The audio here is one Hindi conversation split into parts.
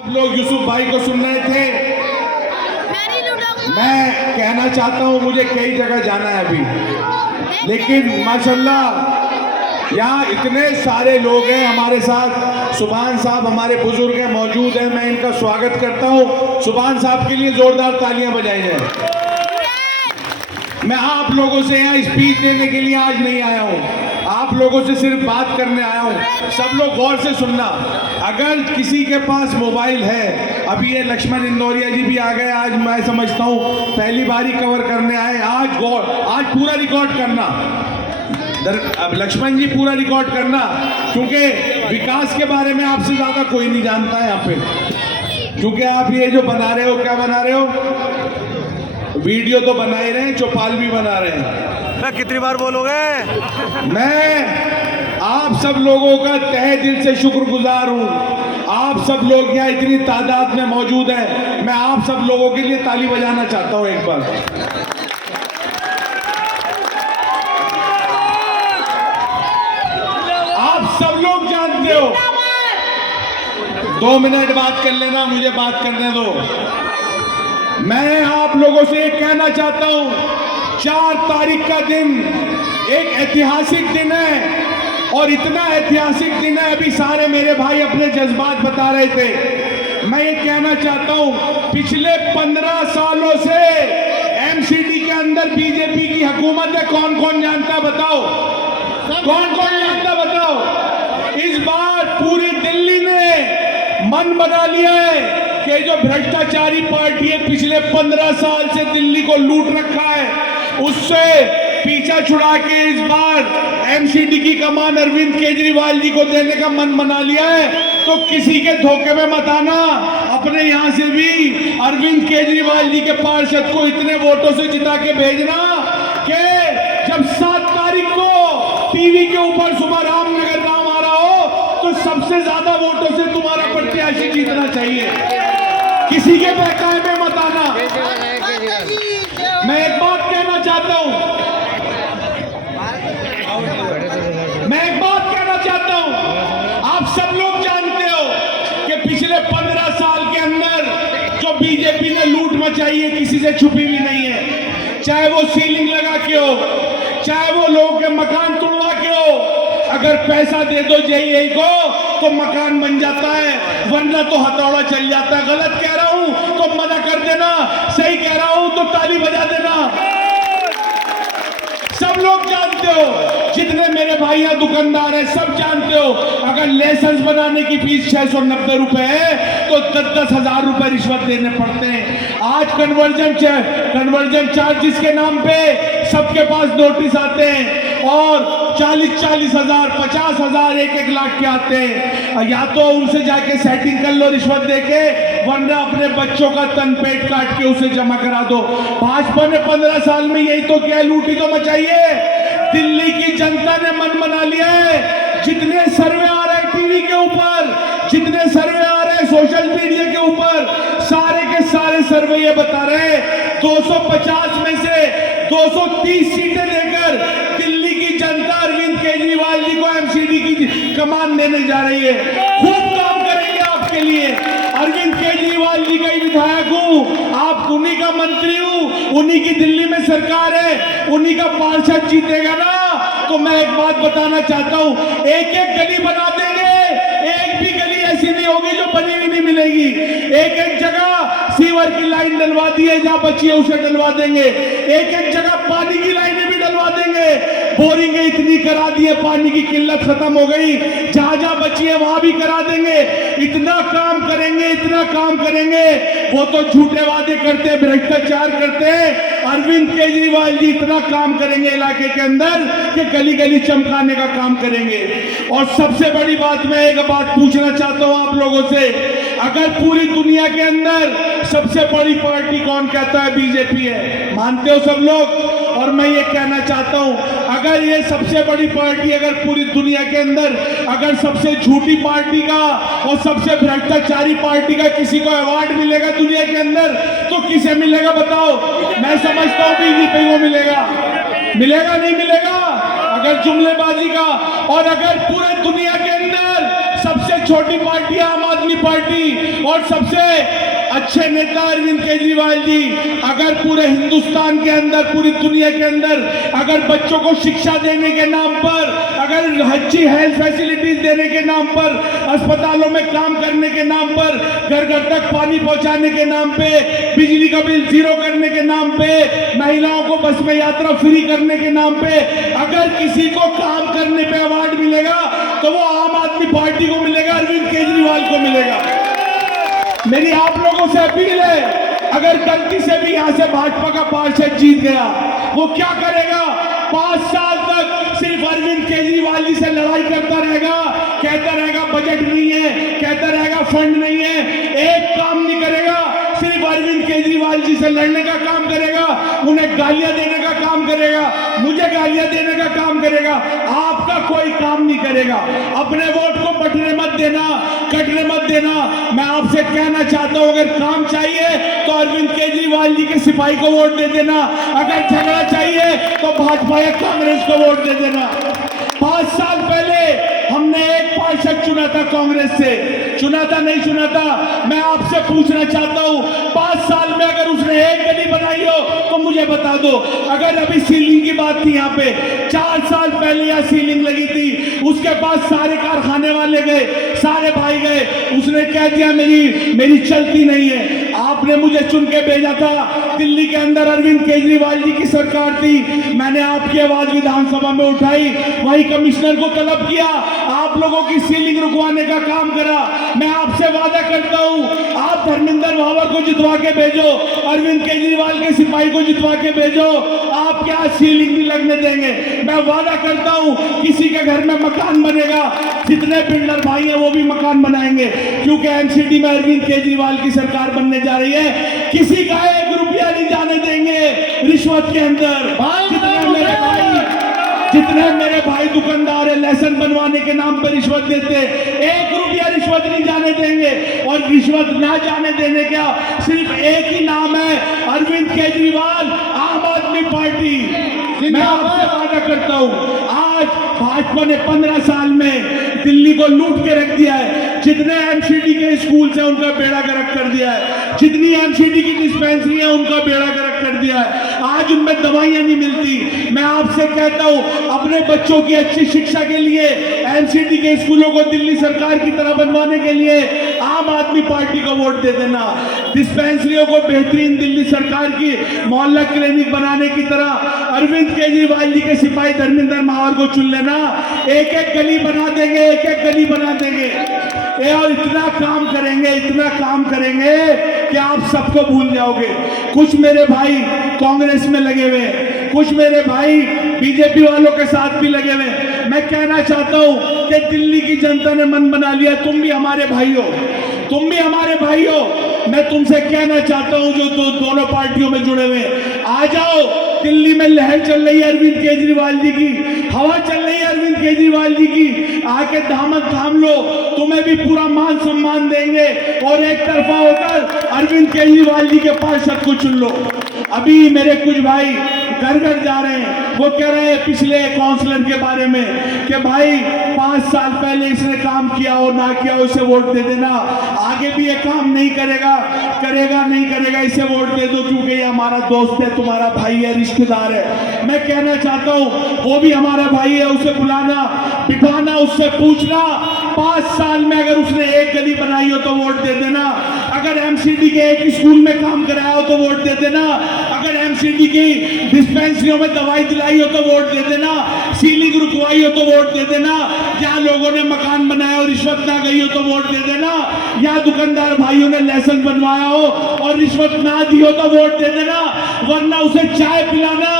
आप लोग यूसुफ भाई को सुन रहे थे। मैं कहना चाहता हूं, मुझे कई जगह जाना है अभी, लेकिन माशाल्लाह यहाँ इतने सारे लोग हैं हमारे साथ। सुभान साहब हमारे बुजुर्ग हैं, मौजूद हैं, मैं इनका स्वागत करता हूं। सुभान साहब के लिए जोरदार तालियां बजाई जाए। मैं आप लोगों से यहाँ स्पीच देने के लिए आज नहीं आया हूँ, आप लोगों से सिर्फ बात करने आया हूँ। सब लोग गौर से सुनना। अगर किसी के पास मोबाइल है, अभी ये लक्ष्मण इंदौरिया जी भी आ गए, आज मैं समझता हूँ पहली बारी कवर करने आए। आज पूरा रिकॉर्ड करना, अब लक्ष्मण जी पूरा रिकॉर्ड करना, क्योंकि विकास के बारे में आपसे ज्यादा कोई नहीं जानता है यहाँ पे। क्योंकि आप ये जो बना रहे हो, क्या बना रहे हो, वीडियो तो बना ही रहे हैं, चौपाल भी बना रहे हैं। मैं कितनी बार बोलोगे? मैं आप सब लोगों का तहे दिल से शुक्रगुजार हूं। आप सब लोग यहाँ इतनी तादाद में मौजूद हैं, मैं आप सब लोगों के लिए ताली बजाना चाहता हूं एक बार। आप सब लोग जानते हो, 2 मिनट बात कर लेना, मुझे बात करने दो। मैं आप लोगों से एक कहना चाहता हूं, 4 तारीख का दिन एक ऐतिहासिक दिन है, और इतना ऐतिहासिक दिन है, अभी सारे मेरे भाई अपने जज्बात बता रहे थे। मैं ये कहना चाहता हूं, पिछले 15 सालों से एमसीडी के अंदर बीजेपी की हुकूमत है। कौन कौन जानता बताओ, कौन कौन जानता बताओ। इस बार पूरी दिल्ली ने मन बना लिया है कि जो भ्रष्टाचारी पार्टी है, पिछले 15 साल से दिल्ली को लूट रखा है, उससे पीछा छुड़ा के इस बार एमसीडी की कमान अरविंद केजरीवाल जी को देने का मन बना लिया है। तो किसी के धोखे में मत आना, अपने यहां से भी अरविंद केजरीवाल जी के पार्षद को इतने वोटों से जिता के भेजना कि जब 7 तारीख को टीवी के ऊपर सुबह रामनगर नाम आ रहा हो, तो सबसे ज्यादा वोटों से तुम्हारा प्रत्याशी जीतना चाहिए। किसी के बहकावे में मत आना। मैं एक बात कहना चाहता हूं, आप सब लोग जानते हो कि पिछले 15 साल के अंदर जो बीजेपी ने लूट मचाई है, किसी से छुपी भी नहीं है। चाहे वो सीलिंग लगा के हो, चाहे वो लोगों के मकान तोड़वा के हो। अगर पैसा दे दो जेईई को तो मकान बन जाता है, वरना तो हथौड़ा चल जाता है। गलत कह रहा हूं तो मना कर देना, सही कह रहा हूं तो ताली बजा देना। सब लोग जानते हो, जितने मेरे भाई यहाँ दुकानदार हैं सब जानते हो, अगर लाइसेंस बनाने की फीस 690 रुपए है तो 10-10 हजार रुपए रिश्वत देने पड़ते हैं। आज कन्वर्जन चार्जेस के नाम पे सबके पास नोटिस आते हैं, और 40-40 हजार, 50 हजार, 1-1 लाख के आते हैं। या तो उनसे जाके सेटिंग कर लो रिश्वत देके, वरना अपने बच्चों का तन पेट काट के उसे जमा करा दो। भाजपा ने 15 साल में यही तो क्या, लूटी तो मचाई है। दिल्ली की जनता ने मन बना लिया है। जितने सर्वे आ रहे हैं टीवी के ऊपर, जितने सर्वे आ रहे हैं सोशल मीडिया के ऊपर, सारे के सारे सर्वे ये बता रहे हैं 250 में से 230 सीटें लेकर दिल्ली की जनता अरविंद केजरीवाल जी को एमसीडी की कमान देने जा रही है। खूब काम करेंगे आपके लिए। अरविंद केजरीवाल जी का ही विधायक हूं, आप उन्हीं का मंत्री हूं, उन्हीं की दिल्ली में सरकार है, उन्हीं का पार्षद जीतेगा ना। तो मैं एक बात बताना चाहता हूं, एक-एक गली बना देंगे, एक भी गली ऐसी नहीं होगी जो बनी हुई नहीं मिलेगी। एक-एक जगह सीवर की लाइन डलवा दी है, जहां बची है उसे डलवा देंगे। एक-एक जगह पानी की लाइनें भी डलवा देंगे। बोरिंगें इतनी करा दी है, पानी की किल्लत खत्म हो गई, जहां जहां बची है वहां भी करा देंगे। इतना काम करेंगे, इतना काम करेंगे। वो तो झूठे वादे करते, भ्रष्टाचार करते। अरविंद केजरीवाल जी इतना काम करेंगे इलाके के अंदर कि गली गली चमकाने का काम करेंगे। और सबसे बड़ी बात, मैं एक बात पूछना चाहता हूं आप लोगों से, अगर पूरी दुनिया के अंदर सबसे बड़ी पार्टी कौन कहता है बीजेपी है, मानते हो सब लोग? और मैं ये कहना चाहता हूं, अगर ये सबसे बड़ी पार्टी, अगर पूरी दुनिया के अंदर अगर सबसे झूठी पार्टी का और सबसे भ्रष्टाचारी पार्टी का किसी को अवार्ड मिलेगा दुनिया के अंदर, तो किसे मिलेगा बताओ? मैं समझता हूं बीजेपी को मिलेगा। मिलेगा नहीं मिलेगा? अगर जुमलेबाजी का, और अगर पूरे दुनिया के अंदर सबसे छोटी पार्टी है आम आदमी पार्टी और सबसे अच्छे नेता अरविंद केजरीवाल जी। अगर पूरे हिंदुस्तान के अंदर, पूरी दुनिया के अंदर अगर बच्चों को शिक्षा देने के नाम पर, अगर अच्छी हेल्थ फैसिलिटीज देने के नाम पर, अस्पतालों में काम करने के नाम पर, घर घर तक पानी पहुंचाने के नाम पे, बिजली का बिल जीरो करने के नाम पे, महिलाओं को बस में यात्रा फ्री करने के नाम पे अगर किसी को काम करने पे अवार्ड मिलेगा तो वो आम आदमी पार्टी को मिलेगा, अरविंद केजरीवाल को मिलेगा। मेरी आप लोगों से अपील है, अगर गलती से भी यहां से भाजपा का पार्षद जीत गया, वो क्या करेगा? 5 साल तक सिर्फ अरविंद केजरीवाल जी से लड़ाई करता रहेगा, कहता रहेगा बजट नहीं है, कहता रहेगा फंड नहीं है, एक काम नहीं करेगा, सिर्फ अरविंद केजरीवाल जी से लड़ने का काम करेगा, उन्हें गालियां देने का काम करेगा, मुझे गालियां देने का काम करेगा, आपका कोई काम नहीं करेगा। अपने वोट को बटने मत देना, कटने मत देना। मैं आपसे कहना चाहता हूं, अगर काम चाहिए तो अरविंद केजरीवाल जी के सिपाही को वोट दे देना, अगर झगड़ा चाहिए तो भाजपा या कांग्रेस को वोट दे देना। 5 साल पहले हमने एक पार्षद चुना था, कांग्रेस से चुना था, नहीं चुना था? मैं आपसे पूछना चाहता हूं, 5 साल में अगर उसने एक गली बनाई हो तो मुझे बता दो। अगर अभी सीलिंग की बात थी, यहाँ पे 4 साल पहले यहाँ सीलिंग लगी थी, उसके बाद सारे कारखाने वाले गए, सारे भाई गए, उसने कह दिया मेरी चलती नहीं है। आपने मुझे चुन के भेजा था, दिल्ली के अंदर अरविंद केजरीवाल जी की सरकार थी, मैंने आपकी आवाज विधानसभा में उठाई, वही कमिश्नर को तलब किया, आप लोगों की सीलिंग रुकवाने का काम करा। मैं आपसे वादा करता हूं, आप धर्मेंद्र भावर को जितवा के भेजो, अरविंद केजरीवाल के सिपाही को जितवा के भेजो, आप क्या सीलिंग नहीं लगने देंगे। मैं वादा करता हूं, किसी के घर में मकान बनेगा, जितने बिल्डर भाई हैं वो भी मकान बनाएंगे, क्योंकि एमसीडी में अरविंद केजरीवाल की सरकार बनने जा रही है। किसी का 1 रुपया नहीं जाने देंगे रिश्वत के अंदर। जितने मेरे भाई दुकानदार है, लहसुन बनवाने के नाम पर रिश्वत देते, 1 रुपया रिश्वत नहीं जाने देंगे। और रिश्वत ना जाने देने का सिर्फ एक ही नाम है, अरविंद केजरीवाल, आम आदमी पार्टी। मैं आपसे वादा करता हूं, आज भाजपा ने 15 साल में दिल्ली को लूट के रख दिया है। जितने एमसीडी के स्कूल से उनका बेड़ा गर्क कर दिया है, जितनी एमसीडी की डिस्पेंसरी है उनका बेड़ा गर्क कर दिया है। आज उनमें दवाइयां नहीं मिलती। मैं आपसे कहता हूं, अपने बच्चों की अच्छी शिक्षा के लिए एमसीडी के स्कूलों को दिल्ली सरकार की तरह बनवाने के लिए आम आदमी पार्टी को वोट दे देना। डिस्पेंसरियों को बेहतरीन दिल्ली सरकार की मोहल्ला क्लिनिक बनाने की तरह अरविंद केजरीवाल जी के सिपाही धर्मेंद्र मावर को चुन लेना। एक एक गली बना देंगे, एक एक गली बना देंगे, और इतना काम करेंगे, इतना काम करेंगे कि आप सबको भूल जाओगे। कुछ मेरे भाई कांग्रेस में लगे हुए, कुछ मेरे भाई बीजेपी वालों के साथ भी लगे हुए। मैं कहना चाहता हूं कि दिल्ली की जनता ने मन बना लिया, तुम भी हमारे भाई हो, तुम भी हमारे भाई हो। मैं तुमसे कहना चाहता हूं, जो दोनों पार्टियों में जुड़े हुए, आ जाओ। दिल्ली में लहर चल रही है अरविंद केजरीवाल जी की, हवा चल रही है अरविंद केजरीवाल जी की, आके दामन थाम लो, तुम्हें भी पूरा मान सम्मान देंगे और एक तरफा होकर अरविंद केजरीवाल जी के पार्षद को चुन लो। अभी मेरे कुछ भाई घर घर जा रहे हैं, वो कह रहे हैं पिछले काउंसलर के बारे में कि भाई 5 साल पहले इसने काम किया हो ना किया हो, इसे वोट दे देना, आगे भी ये काम नहीं करेगा, करेगा नहीं करेगा, इसे वोट दे दो क्योंकि ये हमारा दोस्त है, तुम्हारा भाई है, रिश्तेदार है। मैं कहना चाहता हूं, वो भी हमारा भाई है, उसे बुलाना, बिठाना, उससे पूछना 5 साल में अगर उसने एक गली बनाई हो तो वोट दे देना, अगर एमसीडी के एक स्कूल में काम कराया हो तो वोट दे देना, अगर एमसीडी की डिस्पेंसरियों में दवाई दिलाई हो तो वोट दे देना, सीलिंग रुकवाई हो तो वोट दे देना, जहां लोगों ने मकान बनाया और रिश्वत ना गई हो तो वोट दे देना, या दुकानदार भाइयों ने लाइसेंस बनवाया हो और रिश्वत ना दी हो तो वोट दे देना, वरना उसे चाय पिलाना,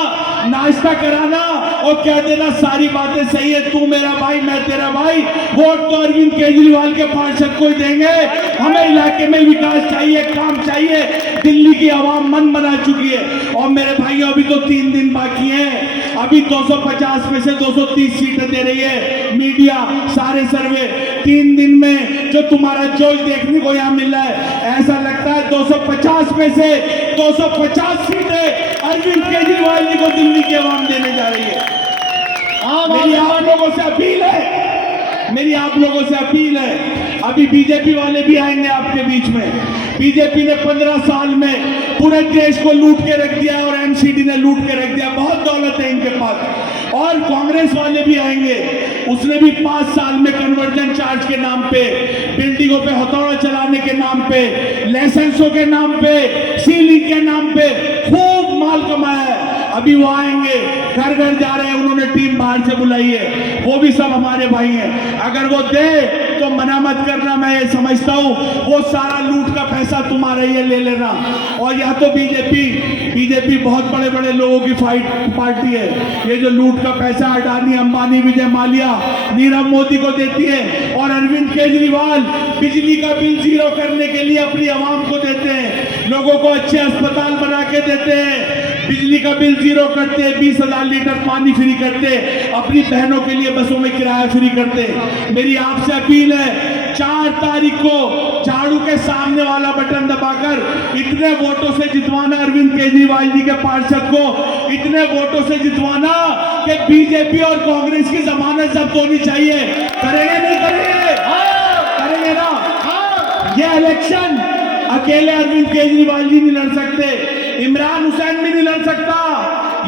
नाश्ता कराना और कह देना सारी बातें सही है, तू मेरा भाई मैं तेरा भाई, वोट तो अरविंद केजरीवाल के पार्षद को ही देंगे। हमें इलाके में विकास चाहिए, काम चाहिए, दिल्ली की आवाम मन बना चुकी है। और मेरे भाइयों, अभी तो 3 दिन बाकी हैं, अभी 250 में से 230 सीटें दे रही है मीडिया, सारे सर्वे। 3 दिन में जो तुम्हारा जोश देखने को यहाँ मिल रहा है, ऐसा लगता है 250 में से 250 सीटें अरविंद केजरीवाल जी को दिल्ली की आवाम देने जा रही है। मेरी आप लोगों से अपील है, मेरी आप लोगों से अपील है, अभी बीजेपी वाले भी आएंगे आपके बीच में। बीजेपी ने 15 साल में पूरे देश को लूट के रख दिया और एमसीडी ने लूट के रख दिया, बहुत दौलत है इनके पास। और कांग्रेस वाले भी आएंगे, उसने भी 5 साल में कन्वर्जन चार्ज के नाम पे, बिल्डिंगों पे हथौड़ा चलाने के नाम पे, लाइसेंसों के नाम पे, सीलिंग के नाम पे खूब माल कमाया है। अभी वो आएंगे, घर घर जा रहे हैं, उन्होंने टीम बाहर से बुलाई है, वो भी सब हमारे भाई हैं। अगर वो दे तो मना मत करना, मैं ये समझता हूँ वो सारा लूट का पैसा तुम्हारा ही है, ले लेना। और या तो बीजेपी बहुत बड़े बड़े लोगों की पार्टी है, ये जो लूट का पैसा अडानी, अंबानी, विजय माल्या, नीरव मोदी को देती है, और अरविंद केजरीवाल बिजली का बिल जीरो करने के लिए अपनी आवाम को देते हैं, लोगों को अच्छे अस्पताल बना के देते हैं, बिजली का बिल जीरो करते, 20,000 लीटर पानी फ्री करते, अपनी बहनों के लिए बसों में किराया फ्री करते। मेरी आपसे अपील है, 4 तारीख को झाड़ू के सामने वाला बटन दबाकर इतने वोटों से जितवाना अरविंद केजरीवाल जी के पार्षद को, इतने वोटों से जितवाना कि बीजेपी और कांग्रेस की जमानत जब्त होनी चाहिए। करेंगे नहीं करेंगे? करेंगे ना? ये इलेक्शन अकेले अरविंद केजरीवाल जी नहीं लड़ सकते, इमरान हुसैन भी नहीं लड़ सकता,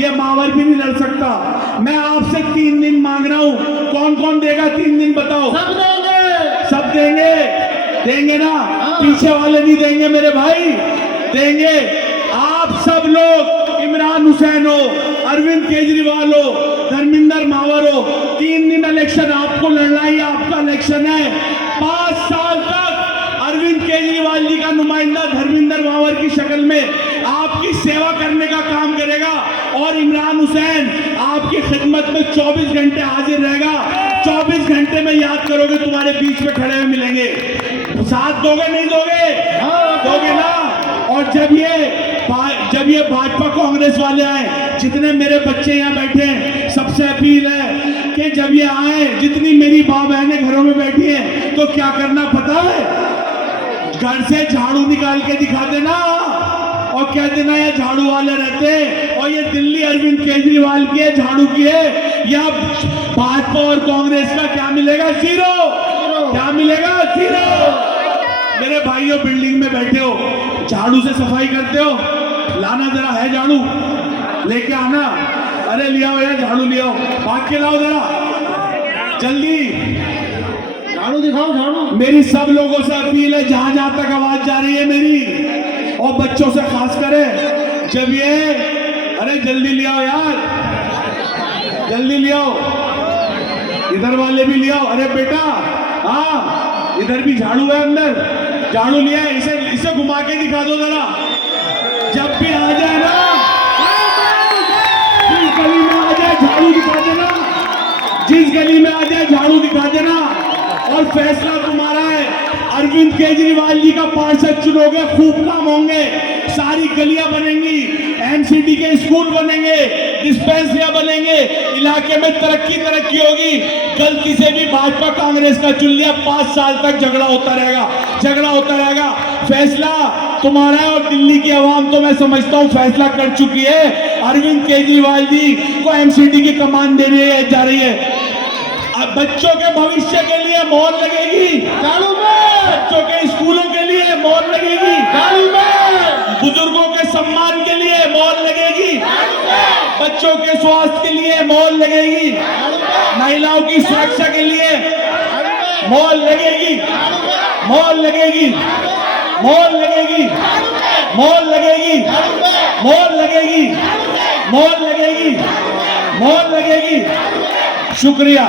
ये मावर भी नहीं लड़ सकता। मैं आपसे 3 दिन मांग रहा हूं, कौन कौन देगा 3 दिन बताओ? सब देंगे, सब देंगे, देंगे ना? पीछे वाले नहीं देंगे मेरे भाई, देंगे। आप सब लोग, इमरान हुसैन हो, अरविंद केजरीवाल हो, धर्मेंद्र मावर हो, 3 दिन इलेक्शन आपको लड़ना ही, आपका इलेक्शन है। 5 साल तक अरविंद केजरीवाल जी का नुमाइंदा धर्मेंद्र मावर की शक्ल में आपकी सेवा करने का काम करेगा, और इमरान हुसैन आपकी खिदमत में 24 घंटे हाजिर रहेगा। 24 घंटे में याद करोगे, तुम्हारे बीच में खड़े हुए मिलेंगे। साथ दोगे नहीं दोगे? दोगे ना? और जब ये भाजपा कांग्रेस वाले आए, जितने मेरे बच्चे यहाँ बैठे हैं, सबसे अपील है कि जब ये आए, जितनी मेरी माँ बहनें घरों में बैठी हैं, तो क्या करना पता है? घर से झाड़ू निकाल के दिखा देना और कह देना ये झाड़ू वाले रहते हैं, और ये दिल्ली अरविंद केजरीवाल की है, झाड़ू की है। या भाजपा और कांग्रेस का क्या मिलेगा? जीरो। क्या मिलेगा? जीरो। मेरे भाइयों, बिल्डिंग में बैठे हो, झाड़ू से सफाई करते हो, लाना जरा, है झाड़ू लेके आना। अरे लिया हो यार, झाड़ू लिया हो, भाग के लाओ जरा जल्दी, झाड़ू दिखाओ, झाड़ू। मेरी सब लोगों से अपील है, जहां जहां तक आवाज जा रही है मेरी, और बच्चों से खास करें, जब ये, अरे जल्दी ले आओ यार, जल्दी ले आओ, इधर वाले भी ले आओ। अरे बेटा, हाँ इधर भी झाड़ू है, अंदर झाड़ू लिया है, इसे घुमा के दिखा दो जरा। जब भी आ जाए ना, जिस गली में आ जाए झाड़ू दिखा देना, जिस गली में आ जाए झाड़ू दिखा देना। और फैसला तुम्हारा है, अरविंद केजरीवाल जी का पार्षद चुनोगे, खूब काम होंगे, सारी गलियां बनेंगी, एमसीडी के स्कूल बनेंगे, डिस्पेंसरियां बनेंगे, इलाके में तरक्की होगी। गलती से भी भाजपा कांग्रेस का चुन लिया, 5 साल तक झगड़ा होता रहेगा। फैसला तुम्हारा है, और दिल्ली की आवाम तो मैं समझता हूँ फैसला कर चुकी है, अरविंद केजरीवाल जी को एमसीडी की कमान देने जा रही है। अब बच्चों के भविष्य के लिए मोहर लगेगी झाड़ू में, बच्चों के स्कूलों के लिए मोहर लगेगी झाड़ू में, बुजुर्गों के सम्मान के लिए मोहर लगेगी झाड़ू में, बच्चों के स्वास्थ्य के लिए मोहर लगेगी झाड़ू में, महिलाओं की सुरक्षा के लिए मोहर लगेगी, मोहर लगेगी, मोहर लगेगी, मोहर लगेगी, मोहर लगेगी, मोहर लगेगी, मोहर लगेगी। शुक्रिया।